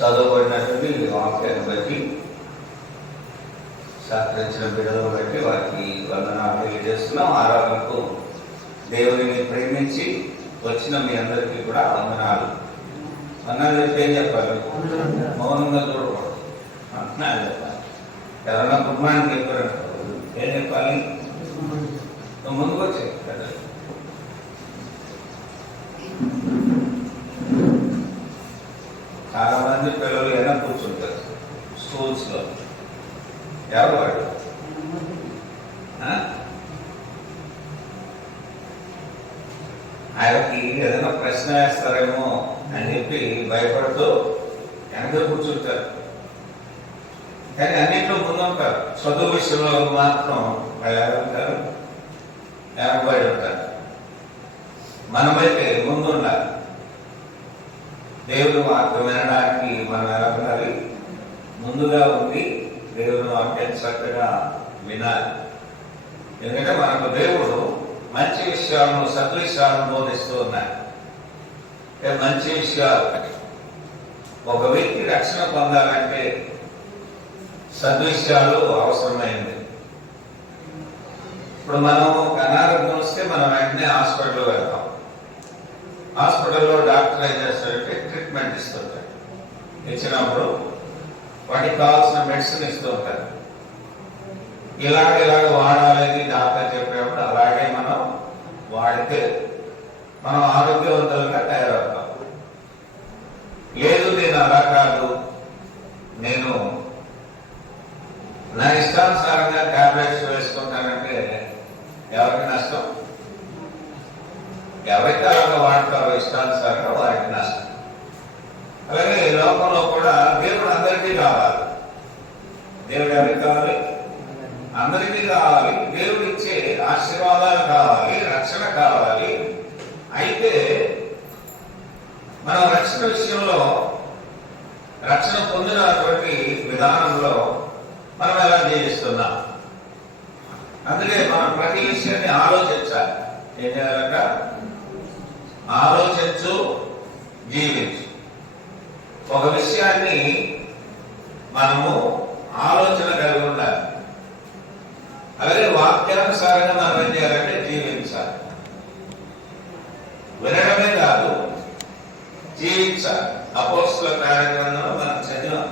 చదువుబడినటువంటి వాక్యాన్ని బట్టి సహకరించిన బిడ్డలను బట్టి వారికి వందనాలు తెలియజేస్తున్నాం. ఆరాధనకు దేవుడిని ప్రేమించి వచ్చిన మీ అందరికీ కూడా వందనాలు. వందనాలు చెప్పి ఏం చెప్పాలి? మౌనంగా చూడకూడదు, వందనాలు చెప్పాలి. ఎవరన్నా గుడ్ మార్నింగ్ చెప్పారంట, ఏం చెప్పాలి? ముందుకు వచ్చే కదా. చాలా మంది పిల్లలు ఎలా కూర్చుంటారు స్కూల్స్లో. ఎవరు వాడు? ఆయనకి ఏదైనా ప్రశ్న వేస్తారేమో అని చెప్పి భయపడుతూ వెనక కూర్చుంటారు. కానీ అన్నింటిలో ముందు ఉంటారు. చదువు విషయంలో మాత్రం వాళ్ళు ఎవరుంటారు? వెనకబడి ఉంటారు. మనమైతే ముందుండాలి. దేవుని వాక్యం వినడానికి మనం ఎలా ఉండాలి? ముందుగా ఉండి దేవుని వాక్యం చక్కగా వినాలి. ఎందుకంటే మనకు దేవుడు మంచి విషయాలను, సద్విషయాలను బోధిస్తూ ఉన్నాడు. మంచి విషయాలు, ఒక వ్యక్తి రక్షణ పొందాలంటే సద్విషయాలు అవసరమైంది. ఇప్పుడు మనం ఒక అనారోగ్యం వస్తే మనం వెంటనే హాస్పిటల్లో వెళ్తాం. హాస్పిటల్లో డాక్టర్ ఏం చేస్తాడంటే ట్రీట్మెంట్ ఇస్తుంటాడు. ఇచ్చినప్పుడు వాటికి కావాల్సిన మెడిసిన్ ఇస్తూ ఉంటారు. ఇలాగ వాడాలని డాక్టర్ చెప్పినప్పుడు అలాగే మనం వాడితే మనం ఆరోగ్యవంతులుగా తయారవుతాం. లేదు నేను అలా కాదు, నేను నా ఇష్టానుసారంగా టాబ్లెట్స్ వేసుకుంటానంటే ఎవరికి నష్టం? ఎవరైతే అలాగా వాడతారో ఇష్టానుసారంగా వారికి నష్టం. అలాగే ఈ లోకంలో కూడా దేవుడు అందరికీ కావాలి. దేవుడు ఎవరికి కావాలి? అందరికీ కావాలి. దేవుడు ఇచ్చే ఆశీర్వాదాలు కావాలి, రక్షణ కావాలి. అయితే మనం రక్షణ విషయంలో, రక్షణ పొందినటువంటి విధానంలో మనం ఎలా జీవిస్తున్నాం? అందుకే మనం ప్రతి విషయాన్ని ఆలోచించాలి. ఏం చేయాలట? ఆలోచించు, జీవించు. ఒక విషయాన్ని మనము ఆలోచన కలిగి ఉండాలి. అలాగే వాక్యానుసారంగా మనం ఏం చేయాలంటే జీవించాలి. వినడమే కాదు, జీవించాలి. అపోస్తలుల కార్యక్రమంలో మనం చదివాం.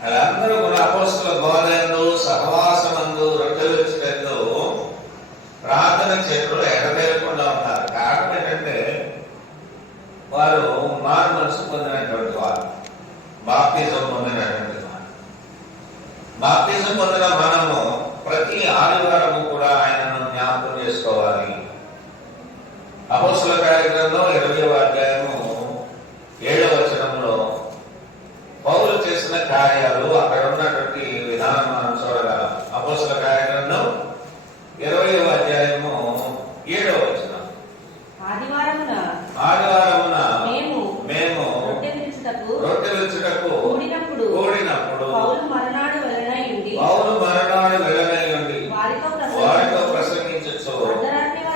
వాళ్ళందరూ కూడా అపోస్తలుల బోధనందు, సహవాసమందు, రొట్టెలు విరుచుటందు, ప్రార్థన చేయడంలో ఎడతెగకుండా ఉన్నారు. కారణం ఏంటంటే వారు మారు మనసు పొందినటువంటి వారు, బాప్తిజం పొందినటువంటి వారు. బాప్తిజం పొందిన మనము ప్రతి ఆదివారము కూడా ఆయనను జ్ఞాపకం చేసుకోవాలి. అపోస్తలుల కార్యక్రమంలో 20వ అధ్యాయము 7వ వచనంలో పౌలు చేసిన కార్యాలు, అక్కడ ఉన్నటువంటి విధానం మనం చూడగలం. అపోస్తలుల కార్యక్రమంలో 20వ అధ్యాయము 7వ వచనం, ఆదివారమున మేము రొట్టె విరుచుటకు కూడినప్పుడు పౌలు మరణాడు వెలనై ఉండి వారితో ప్రసంగించచ్చు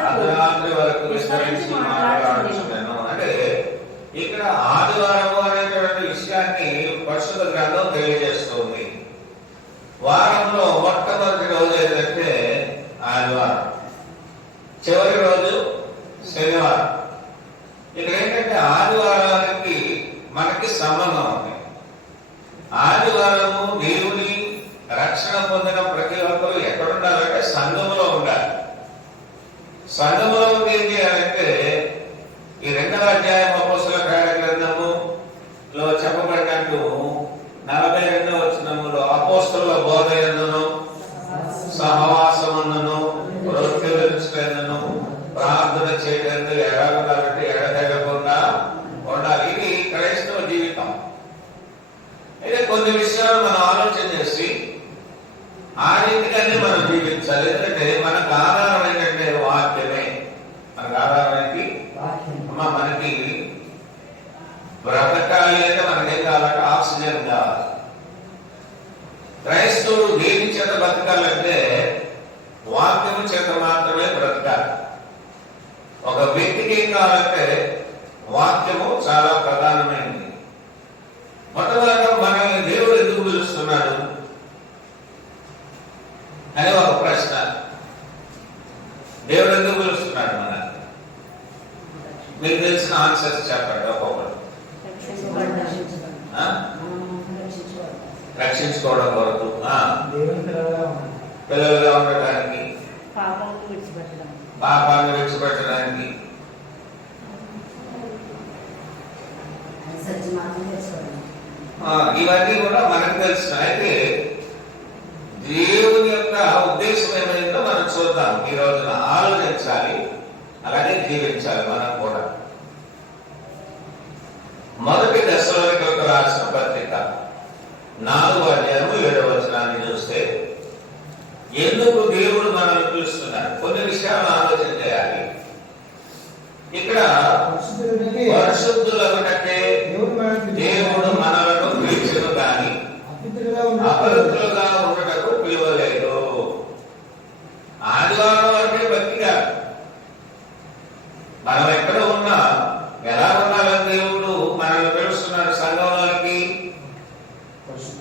అర్ధరాత్రి వరకు విస్తరించి మాట్లాడుచున్నాను. అంటే ఇక్కడ ఆదివారము అనేటువంటి విషయాన్ని పరిశుద్ధ గ్రంథం తెలియజేస్తుంది. వారంలో మొట్టమొదటి రోజు ఏంటంటే ఆదివారం, చివరి రోజు శనివారం. ఇక్కడ ఏంటంటే ఆదివారానికి మనకి సంబంధం ఉంది. ఆదివారము దేవుని రక్షణ పొందిన ప్రతి ఒక్కరు ఎక్కడుండాలంటే సంఘములో ఉండాలి. సంఘములో ఉండి ఏం చేయాలంటే ఈ 2వ అధ్యాయం అపోస్తలుల కార్యగ్రంథములో చెప్పబడినట్టు 42వ వచనములో అపోస్తలుల బోధయందును, సహవాసమును, రొట్టె విరుచుటందును, ప్రార్థన చేయడంలో ఎలా ఉండాలంటే ఎడతెగకుండా ఉండాలి. ఇది క్రైస్తవ జీవితం. అయితే కొన్ని విషయాలు మనం ఆలోచన చేసి ఆ రీతిగానే మనం జీవించాలి. ఎందుకంటే మనకు ఆధారం ఏంటంటే వాక్యమే. మనకు ఆధారం ఏంటి? మనకి బ్రతకాలి అంటే మనకేం కావాలంటే ఆక్సిజన్ కావాలి. క్రైస్తవుడు దేని చేత బ్రతకాలంటే వాక్యము చేత మాత్రమే బ్రతకాలి. ఒక వ్యక్తికి ఏం కావాలంటే వాక్యము చాలా ప్రధానమైనది. మొట్టమొదటి రక్షించుకోవడం కొరకు, పిల్లలుగా ఉండటానికి, పాపాన్ని విడిచిపెట్టడానికి, ఇవన్నీ కూడా మనకు తెలుసు. అయితే దేవుని యొక్క ఉద్దేశం ఏమైందో మనం చూద్దాం. ఈ రోజున ఆలోచించాలి, అలాగే జీవించాలి మనం కూడా. మొదటి దశలోనికలకు రాసిన పత్రిక 4వ అధ్యాయము 7వ వచనాన్ని చూస్తే, ఎందుకు దేవుడు మనల్ని పిలుస్తున్నాడు, కొన్ని విషయాలు ఆలోచన చేయాలి. ఇక్కడ పరిశుద్ధులకంటే దేవుడు మనలను పిలిచెను కానీ అపవిత్రులుగా ఉండటకు పిలువలేదు. ఆదివారం వరకే భక్తి కాదు, మనం ఎక్కడ ఉన్నా ఎలా ఉండాలని దేవుడు మనల్ని పిలుస్తున్నాడు. సంఘంలోకి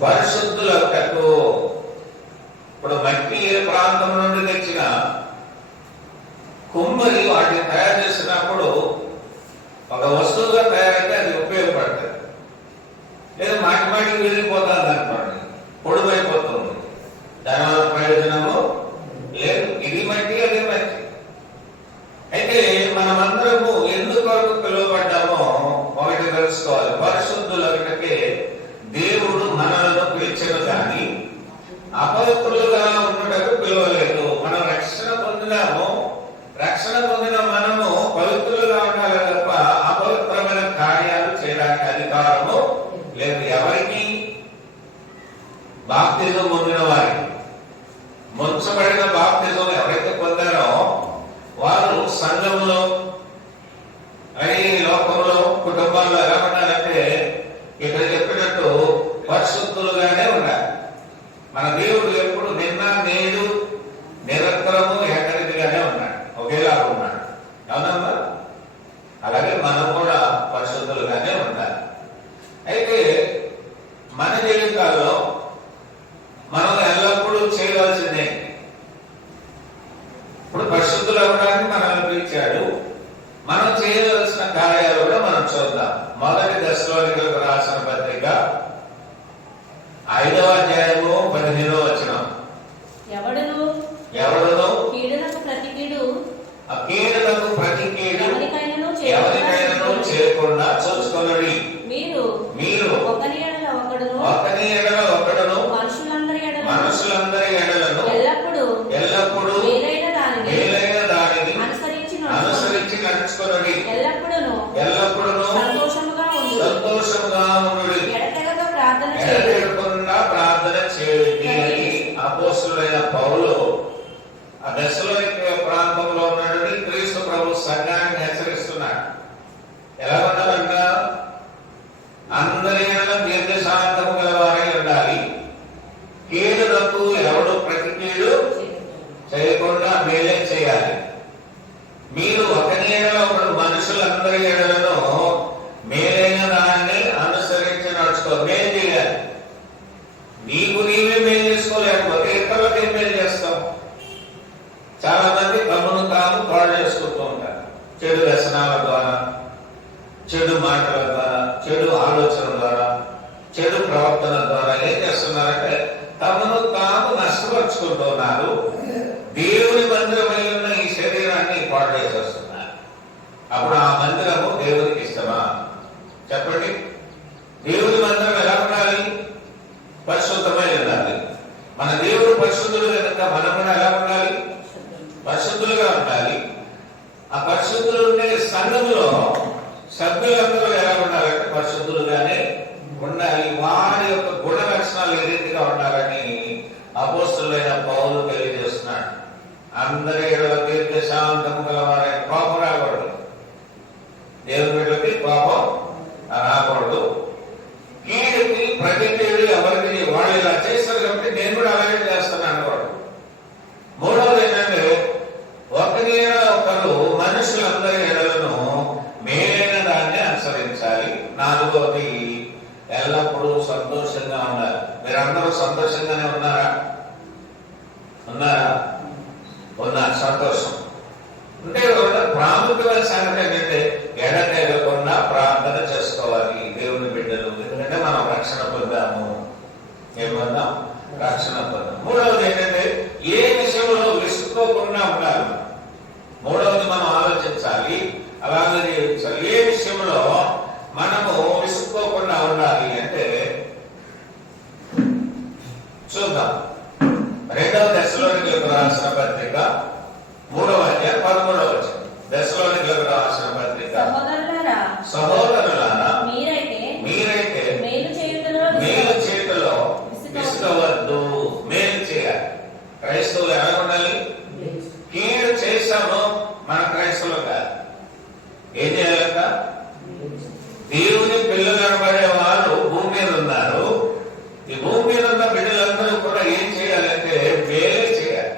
పరిశుద్ధులకు. ఇప్పుడు మట్టి ఏ ప్రాంతం నుండి తెచ్చిన కుమ్మరి వాటిని తయారు చేసినప్పుడు ఒక వస్తువుగా తయారైతే అది ఉపయోగపడుతుంది. లేదా మాటికి వెళ్ళిపోతుంది అనుకోండి, పొడుమైపోతుంది, దానివల్ల ప్రయోజనము లేదు. ఇది మట్టి, అది మట్టి. అయితే మనమందరము ఎందుకొరకు పిలువబడ్డామో ఒకటి తెలుసుకోవాలి. పరిశుద్ధులకే దేవుడు మనలను పిలిచెను కానీ అపవిత్రులుగా ఉండటకు పిలువలేదు. మనం రక్షణ పొందినాము, రక్షణ పొందిన మనము పవిత్రులుగా ఉండాలి తప్ప అపవిత్రమైన కార్యాలు చేయడానికి అధికారము లేదు. ఎవరికి? బాప్తిజం పొందిన వారికి. ముంచబడిన బాప్తిజం ఎవరైతే పొందారో వారు సంఘంలో, ఈ లోకంలో, కుటుంబాల్లో ఎలా ఉండాలంటే ఇక్కడ చెప్పినట్టు పరిశుద్ధులుగానే ఉండాలి. మన దేవుడు ఎప్పుడు నిన్న, నేడు, నిరంతరము ఏకరీతిగానే ఉన్నాడు, ఒకేలా ఉన్నాడు. అవునమ్మా? అలాగే మనం కూడా పరిశుద్ధులుగానే ఉండాలి. అయితే మన జీవితాల్లో మనం ఎల్లప్పుడూ చేయవలసిందే. ఇప్పుడు పరిశుద్ధులు అవ్వడానికి మనల్ని పిలిచాడు. మనం చేయవలసిన కార్యాలు కూడా మనం చూద్దాం. మొదటి దశలోనికలకు రాసిన పత్రిక 5వ అధ్యాయము 15వ వచనం. ఎవడును కీడులకు ప్రతి కీడు ఎవరికైనా చేయకుండా చూసుకొనుడి. మీరు ఒకని ఎడల ఒకడును మనుషులందరి ఎడలను ఎల్లప్పుడూ మేలైన దానిని అనుసరించి నడుచుకొనుడి. ఎల్లప్పుడూ సంతోషముగా ఉండుడి. ఎడతెగకుండా ప్రార్థన చేయుడి అని అపోస్తలుడైన పౌలు ఆ దశలోనిక ప్రాంతంలో ఉన్నాడని క్రీస్తు ప్రభు సంఘాన్ని హెచ్చరిస్తున్నాడు. ఎలా ఉండాలంట? అందరి దీర్ఘశాంతము గలవారై ఉండాలి. కీడులకు ఎవడు ప్రతి కీడు చేయకుండా మేలే చేయాలి. మీరు ఒకరి ఎడలో ఒకడు మనుషులందరి ఎడలను మేలైన దాన్ని అనుసరించి నడుచుకో. మేలు చేయాలి. నీకు నీవే మేలు చేసుకోలేకపోతే ఇతరులకి ఏం మేలు చేస్తావు? చాలా మంది తమను తాము పాడు చేసుకుంటూ ఉంటారు. చెడు వ్యసనాల ద్వారా, చెడు మాటల ద్వారా, చెడు ఆలోచన ద్వారా, చెడు ప్రవర్తన ద్వారా ఏం చేస్తున్నారంటే తమను తాము నష్టపరుచుకుంటున్నారు. దేవుని మందిరమై ఉన్న ఈ శరీరాన్ని పాడు చేసేస్తున్నారు. అప్పుడు ఆ మందిరము దేవునికి ఇష్టమా? చెప్పండి. దేవుని మందిరం ఎలా ఉండాలి? పరిశుద్ధమై ఉండాలి. మన దేవుడు పరిశుద్ధుడు కనుక మనం కూడా ఎలా ఉండాలి? పరిశుద్ధులుగా ఉండాలి. ఆ పరిశుద్ధులు ఉండే సంఘంలో సభ్యులందరూ ఎలా ఉండాలంటే పరిశుద్ధులుగానే ఉండాలి. వారి యొక్క గుణ లక్షణాలు ఏ రీతిగా ఉండాలని అపోస్తలుడైన పౌలు తెలియజేస్తున్నాడు. అందరి ఎడల దీర్ఘశాంతము గలవారైన, కోపం రాకూడదు. దేవుని బిడ్డలకి కోపం రాకూడదు. కీడుకి ప్రతి కీడు ఎవరికి వాళ్ళు ఇలా చేస్తారు కాబట్టి నేను కూడా అలాగే చేస్తాను అనకూడదు. మూడవది ఏంటంటే ఒకరి ఒకరు మనుషులందరి ఎడలను మేలైన దాన్ని అనుసరించాలి. నాలుగవది ఎల్లప్పుడూ సంతోషంగా ఉండాలి. మీరందరూ సంతోషంగానే ఉన్నారా? ఉన్నారు. సంతోషం అంటే ప్రాముఖ్యమైన సంగతి ఏంటంటే ఎడతెగకుండా ప్రార్థన చేసుకోవాలి దేవుని బిడ్డలు. ఎందుకంటే మనం రక్షణ పొందాము. ఏమన్నా రక్షణ పొందాం. మూడవది ఏంటంటే ఏ విషయంలో విసుక్కోకుండా ఉండాలి. మూడవది మనం ఆలోచించాలి, అలాగే జీవించాలి. ఏ విషయంలో మనము విసుక్కోకుండా ఉండాలి అంటే చూద్దాం. 2వ దశలోనికులకు రాసిన పత్రిక 3వ అధ్యాయం 13వ వచనం. దశలోనికులకు రాసిన పత్రిక, సహోదరులారా మీరైతే మేలు చేయుటలో విసుగవద్దు. మేలు చేయాలి. క్రైస్తవులు ఎలా ఉండాలి? కీడు చేశాము మన క్రైస్తవులు కాదు. ఏం చేయాలంట? దేవుని పిల్లలు అనబడే వాళ్ళు భూమి మీద ఉన్నారు. ఈ భూమి మీద ఉన్న బిడ్డలందరూ కూడా ఏం చేయాలంటే మేలు చేయాలి.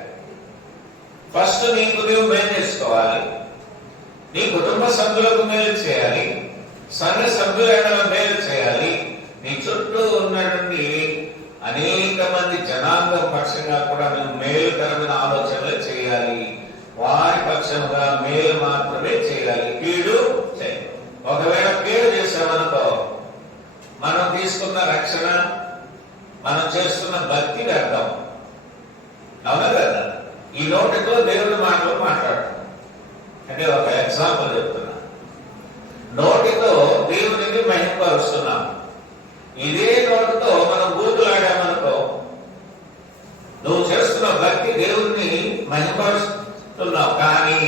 ఫస్ట్ నీకు నువ్వు మేలు చేసుకోవాలి, నీ కుటుంబ సభ్యులకు మేలు చేయాలి, సంఘ సభ్యులైన మేలు చేయాలి, నీ చుట్టూ ఉన్నటువంటి అనేక మంది జనాంగం పక్షంగా కూడా నువ్వు మేలుకరమైన ఆలోచనలు చేయాలి. వారి పక్షంగా మేలు మాత్రమే చేయాలి, కీడు చేయాలి. ఒకవేళ కీడు చేసామనుకో మనం తీసుకున్న రక్షణ, మనం చేస్తున్న భక్తి వ్యర్థం. అవునా కదా? ఈ నోటితో దేవుడి మాటలు మాట్లాడుతున్నాం. అంటే ఒక ఎగ్జాంపుల్ చెప్తున్నా. నోటితో దేవుడిని మహిమపరుస్తున్నాం. ఇదే నోటితో మనం బూతులాడామనుకో నువ్వు చేస్తున్న భక్తి దేవుడిని మహిమపరుస్తున్నావు. కానీ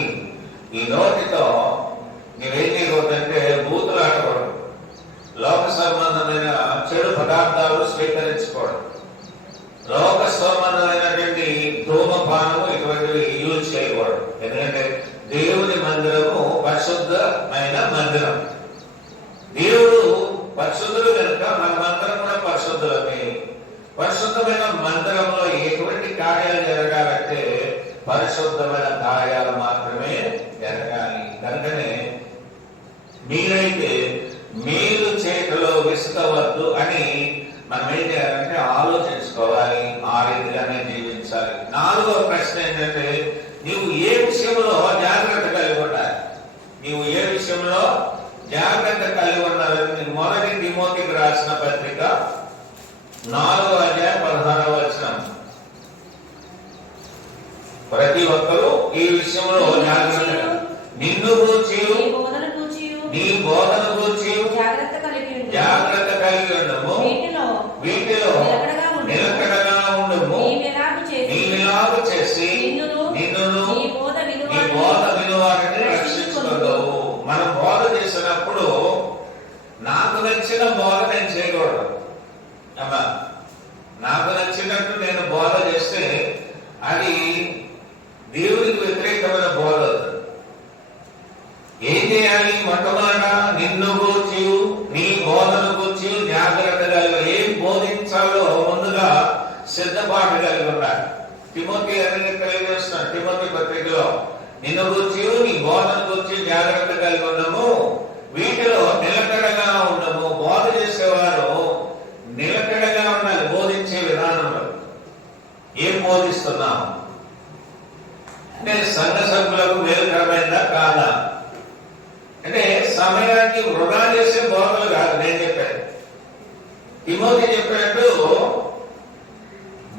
ఈ నోటితో నువ్వేం చేయకూడదంటే బూతులాడకూడదు, లోక సంబంధమైన చెడు పదార్థాలు స్వీకరించకూడదు, లోక సంబంధమైనటువంటి ధూమపానము ఇటువంటివి యూజ్ చేయకూడదు. ఎందుకంటే దేవుని మందిరము పరిశుద్ధమైన మందిరం. దేవుడు పరిశుద్ధులు కనుక మనమందరం కూడా పరిశుద్ధులమే. పరిశుద్ధమైన మందిరంలో ఎటువంటి కార్యాలు జరగాలంటే పరిశుద్ధమైన కార్యాలు మాత్రమే జరగాలి. కనుకనే మీరైతే మేలు చేతిలో విసుగవద్దు అని మనం ఏం చేయాలంటే ఆలోచించుకోవాలి. ఆ రీతిగానే జీవించాలి. 4వ ప్రశ్న ఏంటంటే నీవు ఏ విషయంలో జాగ్రత్త కలిగి ఉండాలి? నీవు ఏ విషయంలో జాగ్రత్త కలిగి ఉండాలని మొదటి తిమోతికి రాసిన పత్రిక 4వ అధ్యాయం 16వ వచనం. ప్రతి ఒక్కరూ ఈ విషయంలో జాగ్రత్త, నిన్ను గూర్చి నీ బోధన గూర్చి జాగ్రత్త కలిగి ఉండము, వీటిలో నిలకడగా ఉండము, నీవిలాగు చేసి నిన్ను నీ బోధ వినువారిని రక్షించుకోగలవు. మనం బోధ చేసినప్పుడు నాకు నచ్చిన బోధ నేను చేయకూడదు. అమ్మా, నాకు నచ్చినట్టు నేను బోధ చేస్తే అది దేవుడికి వ్యతిరేకమైన బోధ అవుతుంది. ఏం చేయాలి? మొట్టమొదట నిన్ను గూర్చి నీ బోధన గూర్చి జాగ్రత్తగా ఏం బోధించాలో ముందుగా సిద్ధపాటు కలిగి ఉండాలి. తిమోతి అనేది తెలియజేస్తున్నాడు తిమోతి పత్రికలో, నిన్ను గూర్చి నీ బోధన గూర్చి జాగ్రత్త కలిగి ఉండము, వీటిలో నిలకడగా ఉండము. బోధ చేసేవారు నిలకడగా ఉండాలి. బోధించే విధానంలో ఏం బోధిస్తున్నాం అంటే సంఘ సభ్యులకు మేలుకరమైందా కాదా అంటే సమయానికి వృధా చేసే బోధనలు కాదు. నేను చెప్పాను, తిమోతి చెప్పినట్టు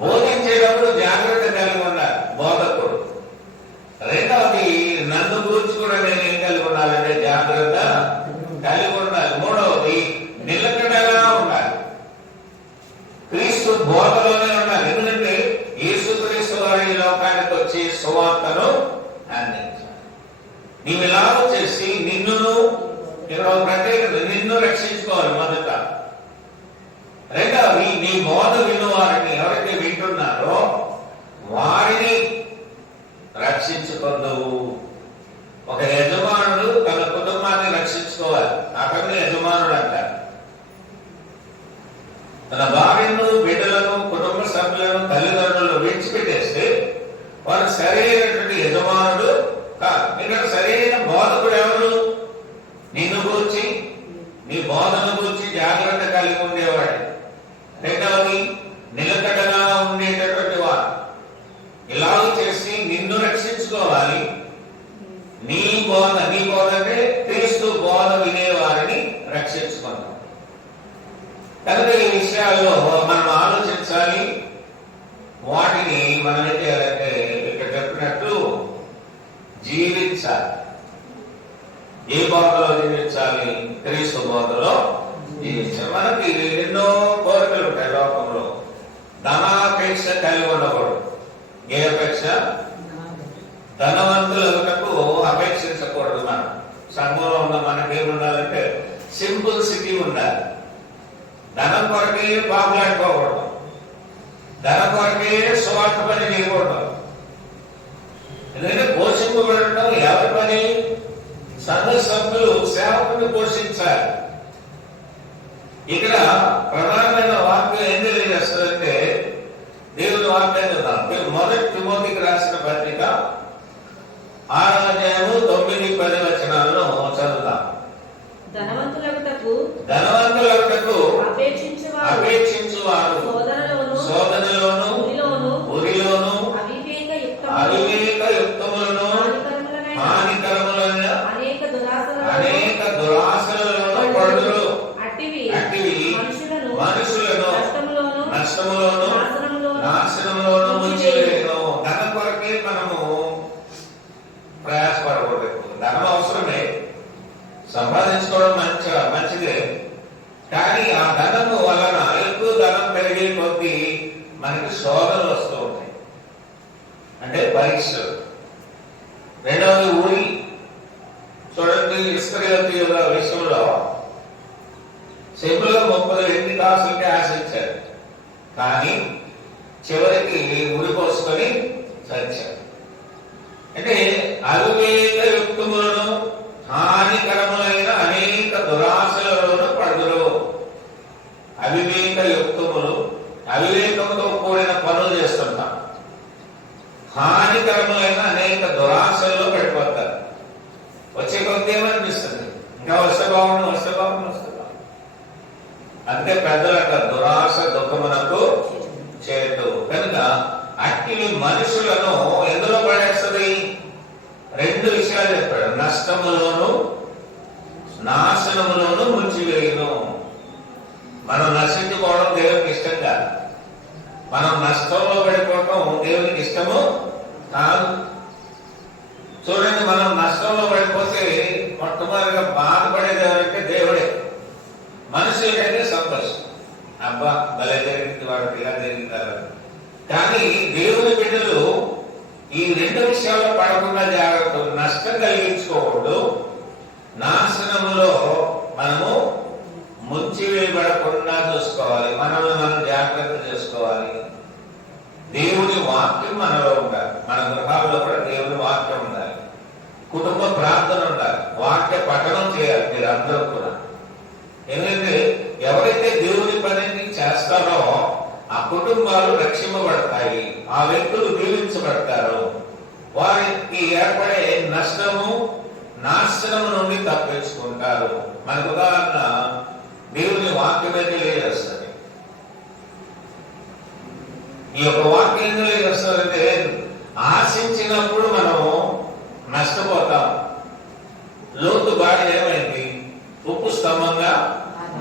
బోధించేటప్పుడు జాగ్రత్త కలిగి ఉండాలి బోధకుడు. రెండవది నన్ను గురించి కూడా నేను ఏం కలిగి ఉండాలంటే జాగ్రత్త కలిగి ఉండాలి. మూడవది నిలకడగా ఉండాలి, క్రీస్తు బోధలోనే ఉండాలి. ఎందుకంటే యేసుక్రీస్తు వారి లోకానికి వచ్చి సువార్తను అందించాలి. నీవు ఇలాగ చేసి నిన్ను రక్షించుకోవాలి మొదట. రెండవది నీ బోధ విను వారిని ఎవరైతే వింటున్నారో వారిని రక్షించుకోదు. ఒక యజమానుడు తన కుటుంబాన్ని రక్షించుకోవాలి. అక్కడ యజమానుడు అంటారు. తన భార్యను, బిడ్డలను, కుటుంబ సభ్యులను, తల్లిదండ్రులను విడిచిపెట్టేస్తే వారు సరైనటువంటి యజమానుడు కాదు. ఇక్కడ సరైన బోధకుడు ఎవరు? నిన్ను గూర్చి నీ బోధన గూర్చి జాగ్రత్త కలిగి ఉండేవాడు. రెండవది నిలకడగా ఉండేటటువంటి వారు. ఇలాగ చేసి నిన్ను రక్షించుకోవాలి. నీ బోధ అంటే క్రీస్తు బోధ వినేవారిని రక్షించుకుంటాం. కనుక ఈ విషయాల్లో మనం ఆలోచించాలి. వాటిని మనం ఏం చేయాలంటే ఇక్కడ చెప్పినట్టు జీవించాలి. ఏ బోధలో జీవించాలి? క్రీస్తు బోధలో జీవించాలి. మనకి ఎన్నో కోరికలు ఉంటాయి లోకంలో. ధనాపేక్ష కలిగి ఉండకూడదు. ఏ అపేక్ష? ధనవంతులకు అపేక్షించకూడదు. మనం సంఘంలో ఉన్న మనకేముండాలంటే సింపుల్సిటీ ఉండాలి. ధనం కొరకే బాగులాడుకోకూడదు. ధనం కొరకే స్వార్థ పని చేయకూడదు. ఎందుకంటే పోషింపబడటం ఎవరి పని? సంఘ సభ్యులు సేవకుని పోషించాలి. ఇక్కడ ప్రధానమైన వాక్యం ఏం తెలియజేస్తుందంటే దేవుని వాక్యం చూద్దాం. మొదటి తిమోతికి రాసిన పత్రిక 6వ అధ్యాయము 9-10 వచనాలను చదువుతాం. ధనవంతులకుటకు అపేక్షించువారు శోధనలోను ఉరిలోను అవివేక యుక్తములను హానికరములైన అనేక దురాశలలోను పడుదురు. అట్టివి మనుషులను నష్టములోను నాశనములోను ముంచివేయును. ధనం కొరకే మనము ప్రయాసపడకూడదు. ధనం అవసరమే, సంపాదించుకోవడం మంచిదే. కానీ ఆ ధనము వలన ఎక్కువ ధనం పెరిగే కొద్దీ మనకి శోధనలు వస్తూ ఉంటాయి, అంటే పరీక్షలు. రెండవది ఊరి. చూడండి, ఇస్కరియోతు విషయంలో శిబులో 30 వెండి కాసులకి ఆశించారు, కానీ చివరికి ఉరి పోసుకొని చచ్చారు. అంటే అవివేక యుక్తములను హానికరములైన అనేక దురాశలలోనూ పడుదురు. అవివేక యుక్తములు, అవివేకముతో కూడిన పనులు చేస్తుంటాం. హానికరములైన అనేక దురాశల్లో పడిపోతారు. వచ్చే కొద్ది ఏమనిపిస్తుంది? ఇంకా వస్తే బాగుండు. అంతే పెద్దలట, దురాశ దుఃఖమునకు చేటు. కనుక అట్టి మనుషులను ఎందులో పడేస్తుంది? 2 విషయాలు చెప్పాడు. నష్టములోను నాశనములోను ముంచివేయును. మనం నశించుకోవడం దేవునికి ఇష్టం కాదు. మనం నష్టంలో పడిపోవటం దేవునికి ఇష్టము కాదు. చూడండి, మనం నష్టంలో పడిపోతే మొట్టమొదటిగా బాధపడేది ఎవరంటే దేవుడే. మనుషులకైతే సంతోషం, అబ్బా భలే జరిగింది, వాడికి ఇలా జరిగింది. కానీ దేవుని బిడ్డలు ఈ 2 విషయాల్లో పడకుండా జాగ్రత్త. నష్టం కలిగించుకోకూడదు, నాశనములో మనము ముంచివేయబడకుండా చూసుకోవాలి. మనల్ని మనం జాగ్రత్త చేసుకోవాలి. దేవుని వాక్యం మనలో ఉండాలి. మన గృహాల్లో కూడా దేవుని వాక్యం ఉండాలి. కుటుంబ ప్రార్థన ఉండాలి. వాక్య పఠనం చేయాలి మీరు అందరూ కూడా. ఎందుకంటే ఎవరైతే దేవుని పనిని చేస్తారో ఆ కుటుంబాలు రక్షింపబడతాయి, ఆ వ్యక్తులు దీవించబడతారు. వారికి ఏర్పడే నష్టము నాశనము నుండి తప్పించుకుంటారు. మనకు ఉదాహరణ దేవుని వాక్యమే తెలియజేస్తుంది. ఈ యొక్క వాక్యం తెలియజేస్తారంటే ఆశించినప్పుడు మనం నష్టపోతాం. లోతు భార్య ఏమైంది? ఉప్పు స్తంభంగా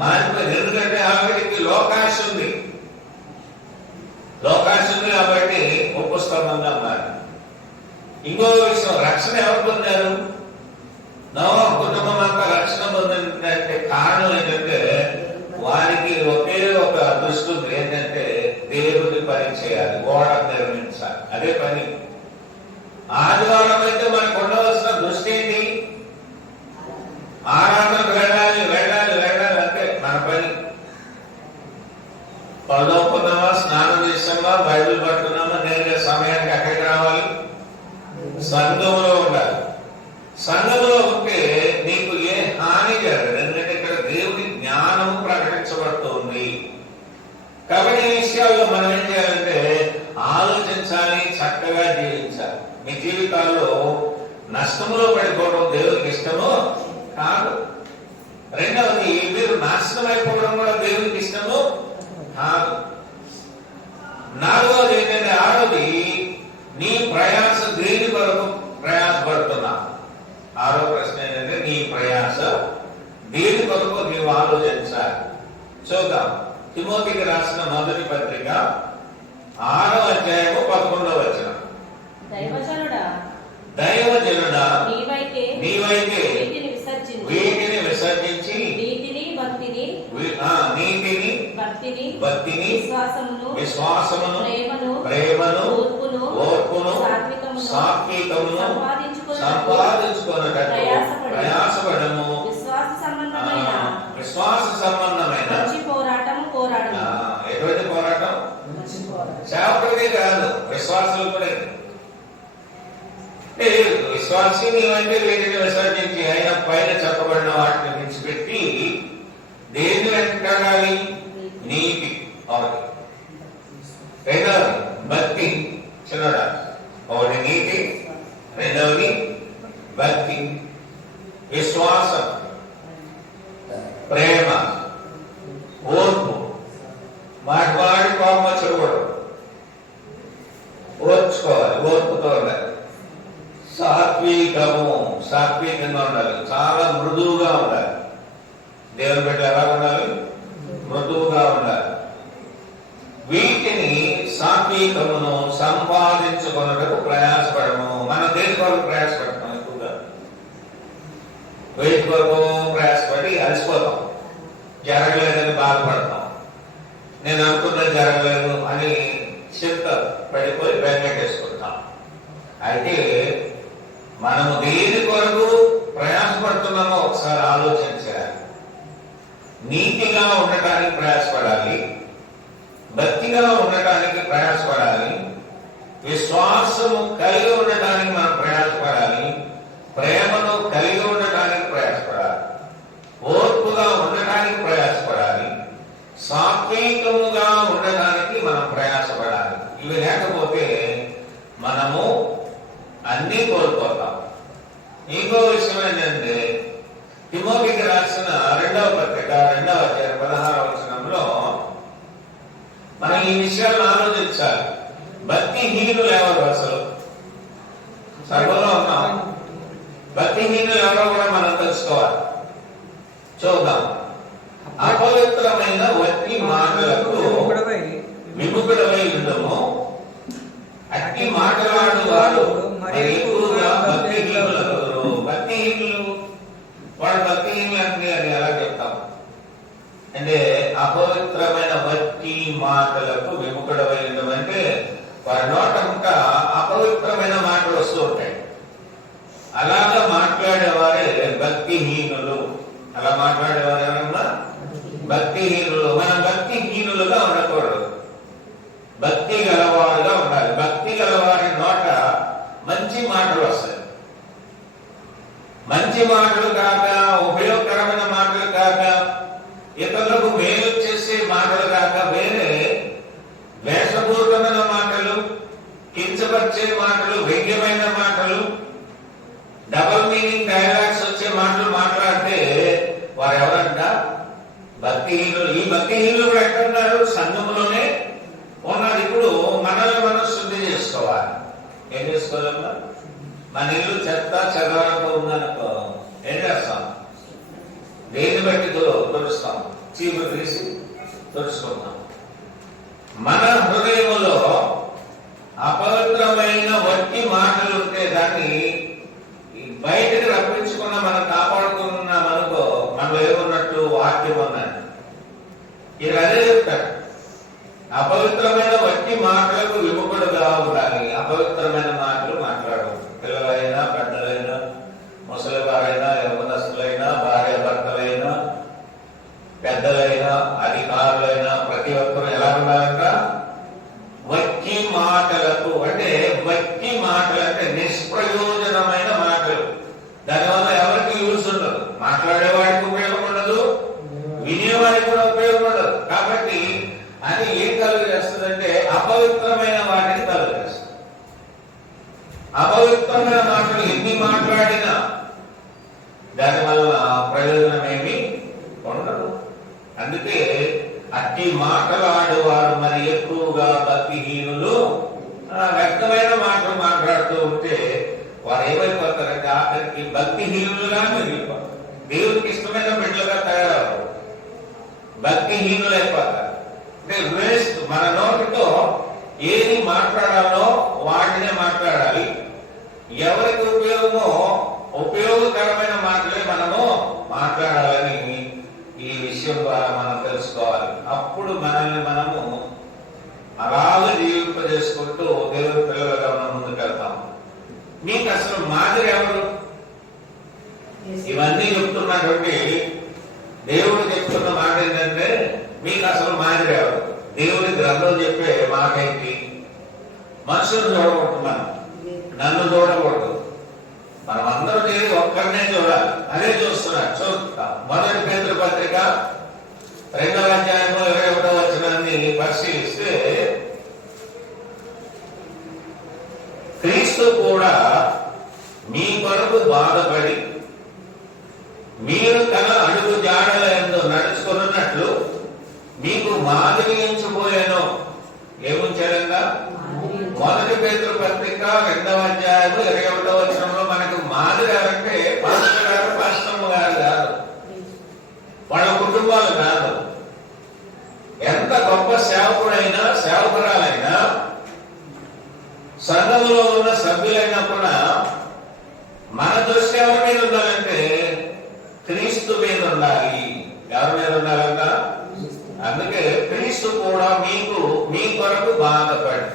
మారిపోయింది. ఎందుకంటే ఆవిడికి లోకాశ ఉంది కాబట్టి ఉప్పు స్తంభంగా మారి. ఇంకో విషయం, రక్షణ ఎవరు పొందారు? నోవహు కుటుంబం అంతా రక్షణ పొందినట్టే కారణం ఏంటంటే వారికి ఒకే ఒక దృష్టి ఉంది. ఏంటంటే దేవుడి పని చేయాలి, గోడ నిర్మించాలి. అదే పని. ఆదివారం అయితే మనకు ఉండవలసిన దృష్టి ఏంటి? ఆరాధన వెళ్ళాలి అంటే మన పని. పదవుకున్నామా, స్నానం చేసామా, బైబిల్ పట్టుకున్నామా, నేరుగా సమయానికి ఎక్కడికి రావాలి? సంఘంలో ఉండాలి. సంఘంలో ఉంటే నీకు ఏ హాని జరగదు. ఎందుకంటే ఇక్కడ దేవుడి జ్ఞానము ప్రకటించబడుతుంది. కాబట్టి ఈ విషయాల్లో మనం ఏం చేయాలంటే ఆలోచించాలి, చక్కగా జీవించాలి. మీ జీవితాల్లో నష్టములో పడిపోవడం దేవుడికి ఇష్టము కాదు. రెండవది, మీరు నాశనం అయిపోవడం కూడా దేవుడికి ఇష్టము కాదు. నాలుగవది ఏంటంటే, ఆరోది నీ ప్రయాస దేని కొరకు ప్రయాసపడుతున్నా? ఆరో ప్రశ్న ఏంటంటే నీ ప్రయాస దేని కొరకు నీవు ఆలోచించాలి. చూద్దాం. తిమోతికి రాసిన మొదటి పత్రిక 6వ అధ్యాయము 11వ వచనం. దైవజనుడా దైవజనుడా నీవైతే వీటిని విసర్జించి నీతిని భక్తిని విశ్వాసమును ప్రేమను ఓర్పును సాత్వికమును సంపాదించుకొనుటకు ప్రయాసపడము. విశ్వాస సంబంధమైన ఎటువంటి పోరాటం? సేవకుడికే కాదు, విశ్వాసులు కూడా. విశ్వాసి నీవంటే వీటిని విసర్జించి ఆయన పైన చెప్పబడిన వాటిని విడిచిపెట్టి దేన్ని వెంటాడాలి? నీతి. ఒకటి. రెండవది భక్తి. చిన్నడా, ఒకటి నీతి, రెండవది భక్తి, విశ్వాసం, ప్రేమ, ఓర్పు. మాటి కోపం వచ్చకూడదు, ఓర్చుకోవాలి, ఓర్పుతో ఉండాలి. సాత్వికంగా ఉండాలి, చాలా మృదువుగా ఉండాలి. దేవుని బిడ్డ ఎలా ఉండాలి? మృదువుగా ఉండాలి. వీటిని సాత్వికమును సంపాదించుకున్నటకు ప్రయాసపడము. మనం దేని కొరకు ప్రయాసపడతాం? ఎక్కువగా వీటి కొరకు ప్రయాసపడి అలసిపోతాం, జరగలేదని బాధపడతాం. నేను అనుకున్నది జరగలేదు అని చింత పడిపోయి బెంగెట్టేసుకుంటాం. అయితే మనము దేని కొరకు ప్రయాసపడుతున్నామో ఒకసారి ఆలోచించాలి. నీతిగా ఉండటానికి ప్రయాసపడాలి, భక్తిగా ఉండటానికి ప్రయాసపడాలి, విశ్వాసము కలిగి ఉండటానికి మనం ప్రయాసపడాలి, ప్రేమను కలిగి ఉండటానికి ప్రయాసపడాలి, ఓర్పుగా ఉండటానికి ప్రయాసపడాలి, సాత్వికముగా ఉండటానికి మనం ప్రయాసపడాలి. ఇవి లేకపోతే మనము అన్నీ కోల్పోతాం. ఇంకో విషయం ఏంటంటే, తిమోతికి రాసిన 2వ పత్రిక 2వ అధ్యాయం 16వ వచనంలో మనం ఈ విషయాలను ఆలోచించాలి. భక్తిహీనులు ఎవరు? అసలు సర్వలో ఉన్నాం. భక్తిహీనులు ఎవరో కూడా మనం తెలుసుకోవాలి. చూద్దాం. అపవిత్రమైన వట్టి మాటలకు విముఖుడమై ఉండము. అట్టి మాటలాడు వారు ఎక్కువగా భక్తిహీనులు. భక్తిహీనులు వాడు భక్తిహీనులు అంటే అని ఎలా చెప్తాం అంటే, అపవిత్రమైన వట్టి మాటలకు విముఖుడమై ఉండడం అంటే వారి నోట ఇంకా అపవిత్రమైన మాటలు వస్తూ ఉంటాయి. అలాగా మాట్లాడేవారే భక్తిహీనులు. అలా మాట్లాడేవారు ఎవరన్నా భక్తిహీనులు. మనం భక్తిహీనులుగా ఉండకూడదు, భక్తి గలవారుగా ఉండాలి. భక్తి గలవారి నోట మంచి మాటలు వస్తాయి. మంచి మాటలు కాక, ఉపయోగకరమైన మాటలు కాక, ఇతరులకు మేలు చేసే మాటలు కాక, వేరే వేషపూర్వకమైన మాటలు, కించపరిచే మాటలు, వ్యంగ్యమైన మాటలు, డబల్ మీనింగ్ డైలాగ్స్ వచ్చే మాటలు మాట్లాడితే వారు ఎవరంట? భక్తిహీనులు. ఈ భక్తిహీనులు కూడా ఎక్కడున్నారు? సంఘంలోనే ఉన్నారు. ఇప్పుడు మనల్ని మనం శుద్ధి చేసుకోవాలి. ఏం చేసుకోవాలమ్మా? మన ఇల్లు చెత్త చెదారంతో ఉందనుకో, ఏం చేస్తాం? దేన్ని బట్టి తుడుస్తాం? చీపురు తీసి తుడుచుకుంటాం. మన హృదయంలో అపవిత్రమైన వట్టి మాటలు ఉంటే దాన్ని బయటకు రప్పించుకున్న మనం కాపాడుకున్నాం అనుకో, మనలో ఏమున్నట్టు? వాక్యం ఉన్నట్టు. ఇది అదే చెప్తాడు. అపవిత్రమైన వట్టి మాటలకు విముఖుడుగా ఉండాలి. అపవిత్రమైన మాటలు మాట్లాడు. పిల్లలైనా, పెద్దలైనా, ముసలివారైనా, యవ్వనస్తులైనా, భార్య భర్తలైనా, పెద్దలైనా, అధికారులైనా ప్రతి ఒక్కరు ఎలా ఉండాలంట? వట్టి మాటలకు. అంటే వట్టి మాటలు అంటే నిష్ప్రయోజనమైన మాటలు. దానివల్ల ఎవరికి యూజ్ ఉండదు. మాట్లాడేవాడికి ఉపయోగం ఉండదు, వినేవాడికి కూడా ఉపయోగం ఉండదు. కాబట్టి అది ఏం కలుగు చేస్తుందంటే అపవిత్రమైన వాటిని కలుగు చేస్తుంది. అపవిత్రమైన మాటలు ఎన్ని మాట్లాడినా దానివల్ల ప్రయోజనం ఏమి ఉండదు. అందుకే అట్టి మాటలాడేవారు మరి ఎక్కువగా భక్తిహీనులు. వ్యక్తమైన మాటలు మాట్లాడుతూ ఉంటే వారు ఏమైపోతారంటే ఆఖరికి భక్తిహీనులుగా మిగిలిపోతారు. దేవుడికి ఇష్టమైన బిడ్డలుగా తయారవుతారు, భక్తిహీనులు అయిపోతారు. అంటే వేస్ట్. మన నోటితో ఏది మాట్లాడాలో వాటినే మాట్లాడాలి. ఎవరికి ఉపయోగమో ఉపయోగకరమైన మాటలే మనము మాట్లాడాలని ఈ విషయం ద్వారా మనం తెలుసుకోవాలి. అప్పుడు మనల్ని మనము అలాగే జీవింపజేసుకుంటూ దేవుని పిల్లలుగా మనం ముందుకెళ్తాం. మీకు అసలు మాదిరి ఎవరు? ఇవన్నీ చెప్తున్నటువంటి దేవుడు చెప్తున్న మాట ఏంటంటే, మీకు అసలు మాదిరి ఎవరు? దేవుని గ్రంథం చెప్పే మాట ఏంటి? మనుషులను చూడకూడదు, మనం నన్ను చూడకూడదు, మనం అందరూ చేసి ఒక్కరినే చూడాలి. అదే చూస్తున్నారు. చూద్దాం. మొదటి పేతురు పత్రిక 2వ అధ్యాయము 21వ వచనాన్ని పరిశీలిస్తే, క్రీస్తు కూడా మీ కొరకు బాధపడి మీరు తన అడుగు జాడల యందు నడుచుకున్నట్లు మీకు మాదిరి ఎంచిపోయాను. ఏముంచారంగా? మొదటి పేతురు పత్రిక 2వ అధ్యాయము 21వ వచనంలో మనకు మాదిరి ఎవరంటే పాస్టర్ గారు, పాస్టమ్మ గారు కాదు, వాళ్ళ కుటుంబాలు కాదు. ఎంత గొప్ప సేవకుడైనా సేవకురాలైనా సంఘంలో ఉన్న సభ్యులైనా కూడా మన దృష్టి ఎవరి మీద ఉండాలంటే క్రీస్తు మీద ఉండాలి. ఎవరి మీద ఉండాలంట? అందుకే క్రీస్తు కూడా మీకు మీ కొరకు బాధపడి.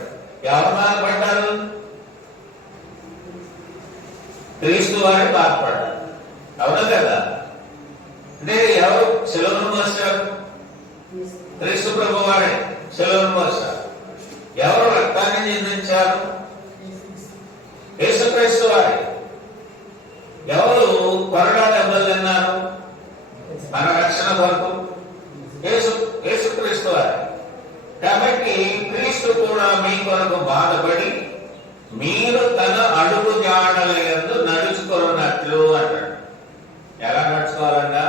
ఎవరు బాధపడ్డారు? క్రీస్తు వారే బాధపడ్డారు. అవునా కదా? అంటే ఎవరు శిలువను మోసారు? క్రీస్తు ప్రభు వారే శిలువను మోసారు. ఎవరు రక్తాన్ని చిందించారు? యేసుక్రీస్తు వారే. ఎవరు కొరడా దెబ్బలు తిన్నారు మన రక్షణ కొరకు? యేసుక్రీస్తు వారే. కాబట్టి క్రీస్తు కూడా మీ కొరకు బాధపడి మీరు తన అడుగు జాడల యందు నడుచుకున్నట్లు అంటాడు. ఎలా నడుచుకోవాలన్నా,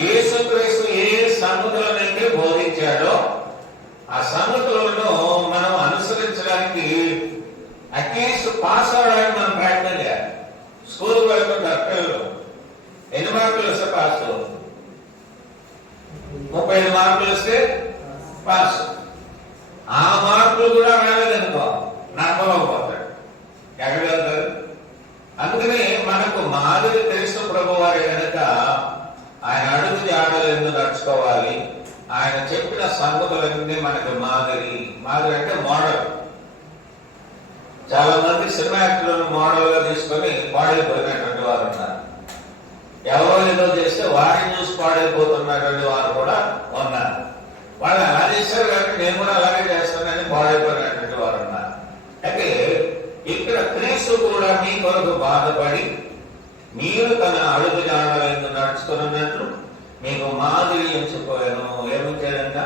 యేసుక్రీస్తు ఏ సంగతులనైతే బోధించాడో ఆ సంగతులను మనం అనుసరించడానికి అట్లీస్ట్ పాస్ అవడానికి మనం ప్రయత్నం చేయాలి. స్కూల్కి వెళ్తుంటారు పిల్లలు. ఎన్ని మార్కులు వస్తే పాస్? 35 మార్కులు వస్తే పాస్. ఆ మార్కులు కూడా రాలేదనుకో నమ్మకపోతాడు. ఎక్కడ వెళ్తారు? అందుకని మనకు మాదిరి క్రీస్తు ప్రభు వారి కనుక ఆయన అడుగు జాడలు ఎందుకు నడుచుకోవాలి. ఆయన చెప్పిన సంగతులన్నీ మనకు మాదిరి. మాదిరి అంటే మోడల్. చాలా మంది సినిమా యాక్టర్లను మోడల్ గా తీసుకొని పాడైపోయినటువంటి వారు ఉన్నారు. ఎవరో ఏదో చేస్తే వారిని చూసి పాడైపోతున్నటువంటి వారు కూడా ఉన్నారు. వాళ్ళు అలా చేశారు కాబట్టి నేను కూడా అలాగే చేస్తానని పాడైపోయినటువంటి వారు ఉన్నారు. అయితే ఇక్కడ క్రీస్తు కూడా మీ కొరకు బాధపడి మీరు తన అడుగు జాడల యందు నడుచుకున్నట్లు మీకు మాదిరి ఎంచిపోయాను. ఏమిచ్చారంట?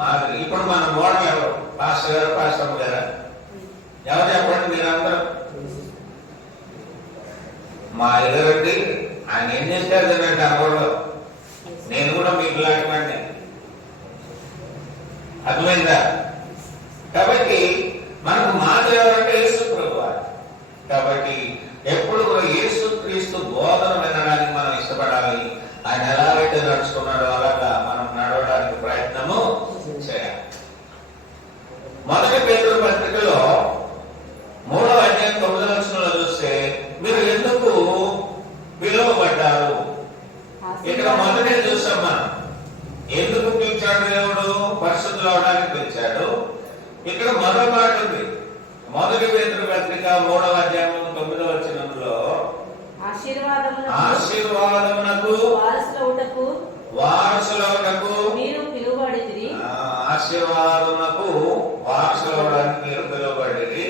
మాదిరి. ఇప్పుడు మన మోడల్ ఎవరు? పాస్టర్ గారు, పాస్టమ్మ గారా? ఎవరు చెప్పండి మీరందరూ? మా ఎదురండి ఆయన ఏం చేశారు తినండి అనుకోవడం. నేను కూడా మీకు లాంటివండి. అర్థమైందా? కాబట్టి మనకు మాదిరి ఎవరంటే యేసు ప్రభు వారు. కాబట్టి ఎప్పుడు కూడా యేసు క్రీస్తు బోధన వినడానికి మనం ఇష్టపడాలి. ఆయన ఎలాగైతే నడుచుకున్నాడో అలాగా మనం నడవడానికి ప్రయత్నము చేయాలి. మొదటి పేతురు పత్రికలో 3వ అధ్యాయం 9వ వచనంలో చూస్తే, మీరు ఎందుకు పిలువబడ్డారు? ఇక్కడ మొదటే చూసాం మనం. ఎందుకు పిలిచాడు దేవుడు? పరిశుద్ధులు అవడానికి పిలిచాడు. ఇక్కడ మరో మాట ఉంది. మొదటి పేతురు పత్రిక 3వ అధ్యాయం 9వ వచనంలో, ఆశీర్వాదమునకు వారసులవుటకు మీరు పిలువబడితిరి. ఆశీర్వాదమునకు వారసులవడానికి మీరు పిలువబడిరి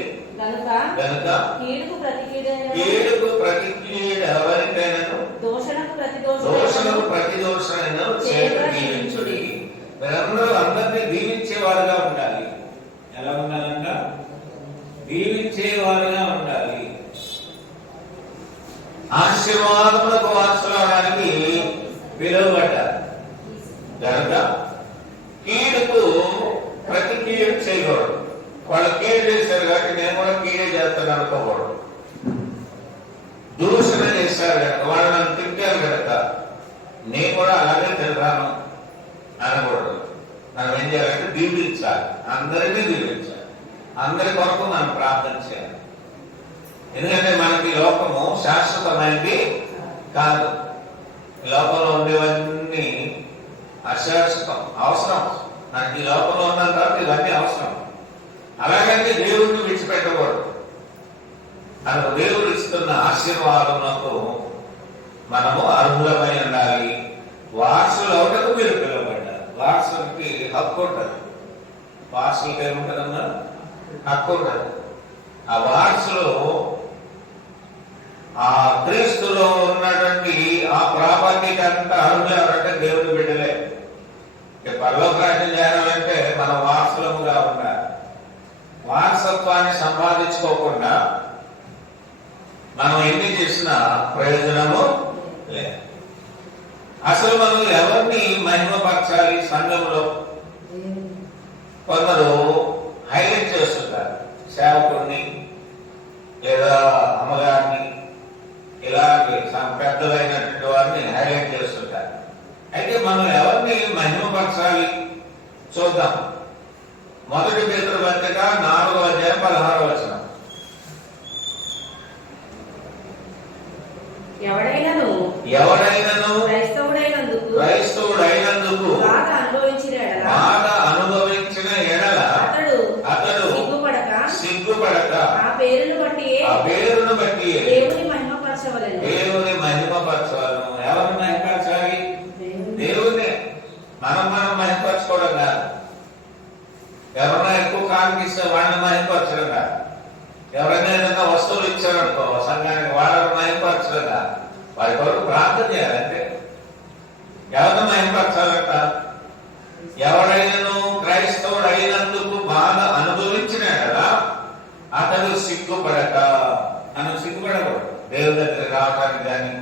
గనుక కీడుకు ప్రతి కీడు ఎవరికైనాను దోషణకు ప్రతి దోషణను చేత దీవించుడి. మీరందరూ అందరినీ దీవించేవారుగా ఉండాలి. ఎలా ఉండాలంట? దీవించేవారుగా ఉండాలి. ఆశీర్వాదములకు వారసులవడానికి పిలువబడ్డారు కనుక కీడుకు ప్రతి కీడు చేయకూడదు. వాళ్ళు కీడు చేశారు కాబట్టి నేను కూడా కీడే చేస్తాను అనుకోకూడదు. దూషణ చేశారు కనుక వాళ్ళు నన్ను తిట్టారు కనుక నేను కూడా అలాగే తింటాను అనకూడదు. మనం ఏం చేయాలంటే దీవించాలి, అందరినీ దీవించాలి, అందరి కొరకు మనం ప్రార్థన చేయాలి. ఎందుకంటే మనకి లోకము శాశ్వతమైనది కాదు. ఈ లోకంలో ఉండేవన్నీ అశాశ్వతం, అవసరం. మనకి ఈ లోకంలో ఉన్న తర్వాత ఇవన్నీ అవసరం. అలాగంటే దేవుడిని విడిచిపెట్టకూడదు. మనకు దేవుడు ఇస్తున్న ఆశీర్వాదములకు మనము అర్హులమై ఉండాలి. వారసులు అవటకు మీరు పిలువబడ్డారు. వారసులకి హక్కు ఉంటుంది. వారసులకి ఏముంటుందన్నా? హక్కు ఉంటుంది. ఆ వారసులు ఆ క్రీస్తులో ఉన్నటువంటి ఆ ప్రాపర్టీకి అంతా అర్హులు ఎవరంటే దేవుని బిడ్డలే. పరలోక రాజ్యం చేరాలంటే మనం వారసులముగా ఉండాలి. వారసత్వాన్ని సంపాదించుకోకుండా మనం ఎన్ని చేసినా ప్రయోజనము లేదు. అసలు మనం ఎవరిని మహిమపరచాలి? సంఘంలో కొందరు హైలైట్ చేస్తుంటారు, సేవకుడిని లేదా అమ్మగారిని, ఇలాంటి పెద్దలైనటువంటి వారిని హైలైట్ చేస్తుంటారు. అయితే మనం ఎవరిని మహిమపరచాలి చూద్దాం. 1 పేతురు పత్రిక 4:16 ఎవడైనను క్రైస్తవుడైనందుకు బాధ అనుభవించిన ఎడల అతడు సిగ్గుపడక ఆ పేరును బట్టి దేవుని మహిమపరచవలను. ఎవరిని మహిమపరచాలి? దేవుణ్ణి. మనం మహిమపరచుకోవడం కాదు. ఎవరైనా ఎక్కువ కానిపిస్తే వాళ్ళని మహిమపరచడం కాదు. ఎవరైనా ఏదైనా వస్తువులు ఇచ్చారనుకో సంఘానికి, వాళ్ళని మహిమపరచడం కాదు. వారి కొరకు ప్రార్థన చేయాలంటే. ఎవరిని మహిమపరచాలంట? ఎవడైనను క్రైస్తవుడు అయినందుకు బాధ అనుభవించిన కదా అతడు సిగ్గుపడక. మనం సిగ్గుపడకూడదు. దేవుని దగ్గర రావడానికి కానీ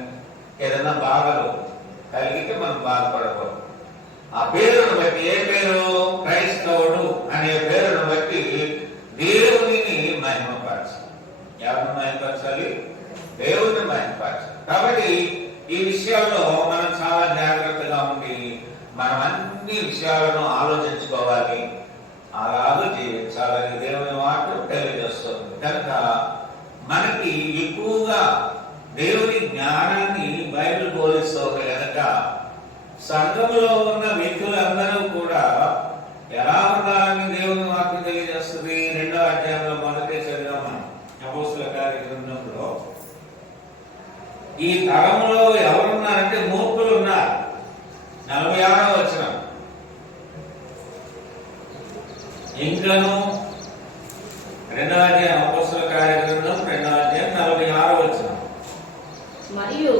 ఏదైనా బాధలు కలిగితే మనం బాధపడకూడదు. ఆ పేరును బట్టి, ఏ పేరు? క్రైస్తవుడు అనే పేరును బట్టి దేవునిని మహిమపరచాలి. ఎవరిని మహిమపరచాలి? దేవుని మహిమపరచాలి. కాబట్టి ఈ విషయాల్లో మనం చాలా జాగ్రత్తగా ఉండి మనం అన్ని విషయాలను ఆలోచించుకోవాలి. అలాగే జీవించాలని దేవుని వాక్యం తెలియజేస్తుంది. కనుక మనకి ఎక్కువగా దేవుని జ్ఞానాన్ని బైబిల్ బోధిస్తుంది. కనుక సంఘంలో ఉన్న వ్యక్తులందరూ కూడా ఎలా ఉండాలని దేవుని వాక్యం తెలియజేస్తుంది. 2వ అధ్యాయంలో మొదటి చదివాం మనం అపోస్తలుల కార్యక్రమంలో. ఈ తరంలో ఎవరున్నారంటే మూర్ఖులు ఉన్నారు. 46వ వచనం. ఇంకను 2వ అధ్యాయం అపోస్తలుల కార్యక్రమం 2వ అధ్యాయం 46వ వచనం. మరియు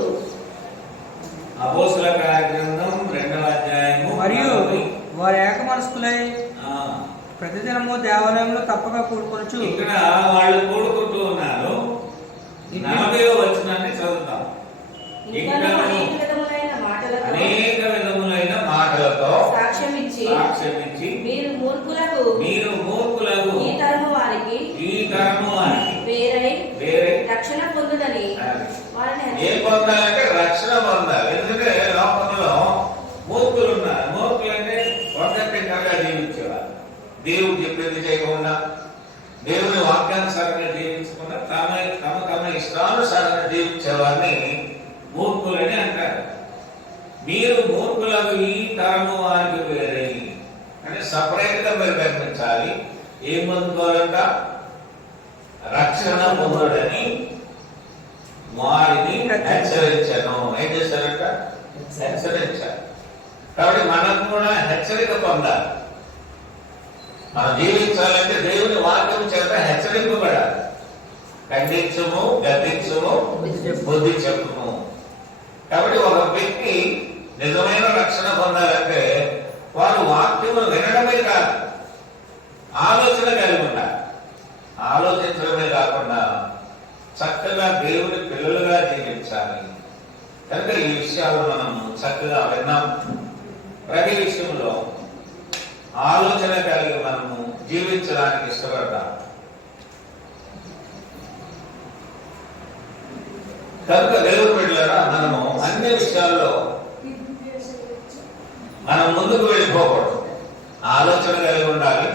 అపోస్తలుల కార్యక్రమం 2వ అధ్యాయము. మరియు వారు ఏక మనస్కులై ప్రతిదినము దేవాలయంలో తప్పక కూడుకొనొచ్చు. ఇక్కడ వాళ్ళు కూడుకుంటూ ఉన్నారు. 40వ వచనాన్ని చదువుతాం. అనేక విధములైన మాటలతో సాక్ష్యమిచ్చి మీరు మూర్ఖులకు ఈ తరము వారికి వేరై రక్షణ పొందుదని ఏం పొందాలంటే రక్షణ పొందాలి. ఎందుకంటే లోకంలో మూర్ఖులు ఉన్నారు. మూర్ఖులు అంటే వంకటింకగా జీవించేవారు. దేవుడు చెప్పింది చేయకుండా, దేవుని వాక్యానుసారంగా జీవించకుండా తమ ఇష్టానుసారంగా జీవించేవారిని మూర్ఖులని అంటారు. మీరు మూర్ఖులకు ఈ తరము వారికి వేరే అంటే సపరేట్ గా మీరు కనిపించాలి. ఏం పొందుకోవాలంట? రక్షణ పొందడని వారిని హెచ్చరించను. ఏం చేశారంట? హెచ్చరించారు. కాబట్టి మనం కూడా హెచ్చరిక పొందాలి. మనం జీవించాలంటే దేవుని వాక్యం చేత హెచ్చరింపబడాలి. ఖండించుము, గద్దించుము, బుద్ధి చెప్పుము. కాబట్టి ఒక వ్యక్తి నిజమైన రక్షణ పొందాలంటే వారు వాక్యము వినడమే కాదు, ఆలోచన కలిగి ఉండాలి. ఆలోచించడమే కాకుండా చక్కగా దేవుని పిల్లలుగా జీవించాలి. కనుక ఈ విషయాలు మనం చక్కగా విన్నాం. ప్రతి విషయంలో ఆలోచన కలిగి మనము జీవించడానికి ఇష్టపడతాం. కనుక దేవుడు బిడ్డలారా, మనము అన్ని విషయాల్లో మనం ముందుకు వెళ్ళిపోకూడదు. ఆలోచన కలిగి ఉండాలి,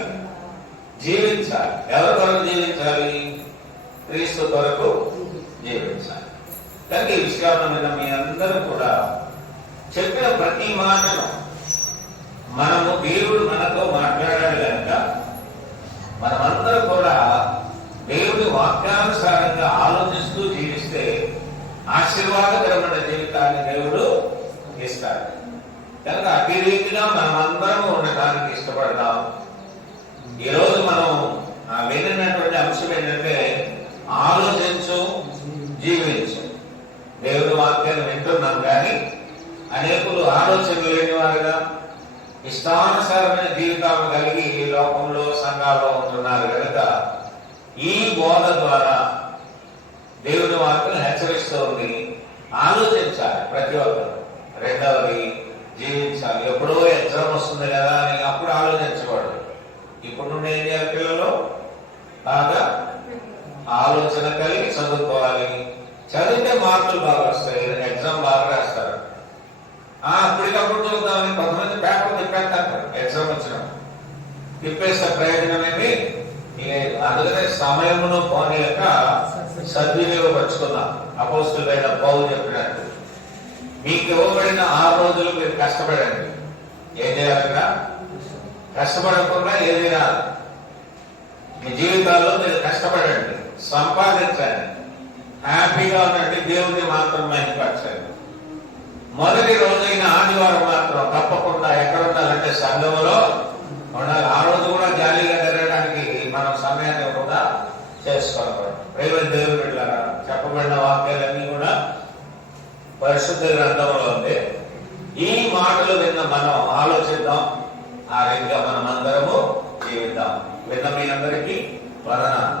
జీవించాలి. ఎవరి కొరకు జీవించాలి? క్రీస్తు కొరకు జీవించాలి. కానీ ఈ విషయాల మీద మీ అందరూ కూడా చెప్పిన ప్రతి మాటను మనము దేవుడు మనతో మాట్లాడాడు కనుక మనమందరూ కూడా దేవుడి వాక్యానుసారంగా ఆలోచిస్తూ జీవిస్తే ఆశీర్వాదకరమైన జీవితాన్ని దేవుడు ఇస్తాడు. కనుక అతి రీతిగా మనమందరం ఉండటానికి ఇష్టపడతాం. ఈరోజు మనం విన్నటువంటి అంశం ఏంటంటే ఆలోచించు, జీవించు. దేవుడి వాక్యాన్ని వింటున్నాం కానీ అనేకులు ఆలోచన లేని వారుగా ఇష్టానుసారమైన జీవితాలు కలిగి ఈ లోకంలో సంఘాల్లో ఉంటున్నారు కనుక ఈ బోధ ద్వారా దేవుని వాక్యం హెచ్చరిస్తూ ఉంది. ఆలోచించాలి ప్రతి ఒక్కరు. రెండవది జీవించాలి. ఎప్పుడో ఎగ్జామ్ వస్తుంది కదా అని అప్పుడు ఆలోచించకూడదు. ఇప్పుడు నుండి ఏం చేయాలి? పిల్లలు బాగా ఆలోచన కలిగి చదువుకోవాలి. చదివితే మార్కులు బాగా వస్తాయి, ఎగ్జామ్ బాగా రాస్తారు. అప్పటికప్పుడు చదువుతామని కొంతమంది పేపర్ తిప్పేస్తారు. ఎగ్జామ్ వచ్చినప్పుడు తిప్పేస్తే ప్రయోజనం ఏమి లేదు. అందుకనే సమయమును పోనీ యొక్క సద్వినియోగపరుచుకుందాం. అపోస్తులైన పౌలు చెప్పినట్టు మీకు ఇవ్వబడిన 6 రోజులు మీరు కష్టపడండి. ఏం చేయాలన్నా కష్టపడకుండా ఏది రాదు. మీ జీవితాల్లో మీరు కష్టపడండి, సంపాదించండి, హ్యాపీగా ఉండండి, దేవుడిని మాత్రం మహిమపరచండి. మొదటి రోజైన ఆదివారం మాత్రం తప్పకుండా ఎక్కడ ఉండాలంటే సంఘములో ఉండాలి. ఆ రోజు కూడా జాలీగా జరగడానికి మనం సమయాన్ని కూడా చేసుకోవాలి. ప్రేమ దేవుని బిడ్డలారా, చెప్పబడిన వాక్యాలన్నీ కూడా పరిశుద్ధ గ్రంథంలో ఉంది. ఈ మాటలు విన్న మనం ఆలోచిద్దాం, ఆ రీతిగా మనం అందరము జీవిద్దాం. విన్న మీ అందరికీ వందనాలు.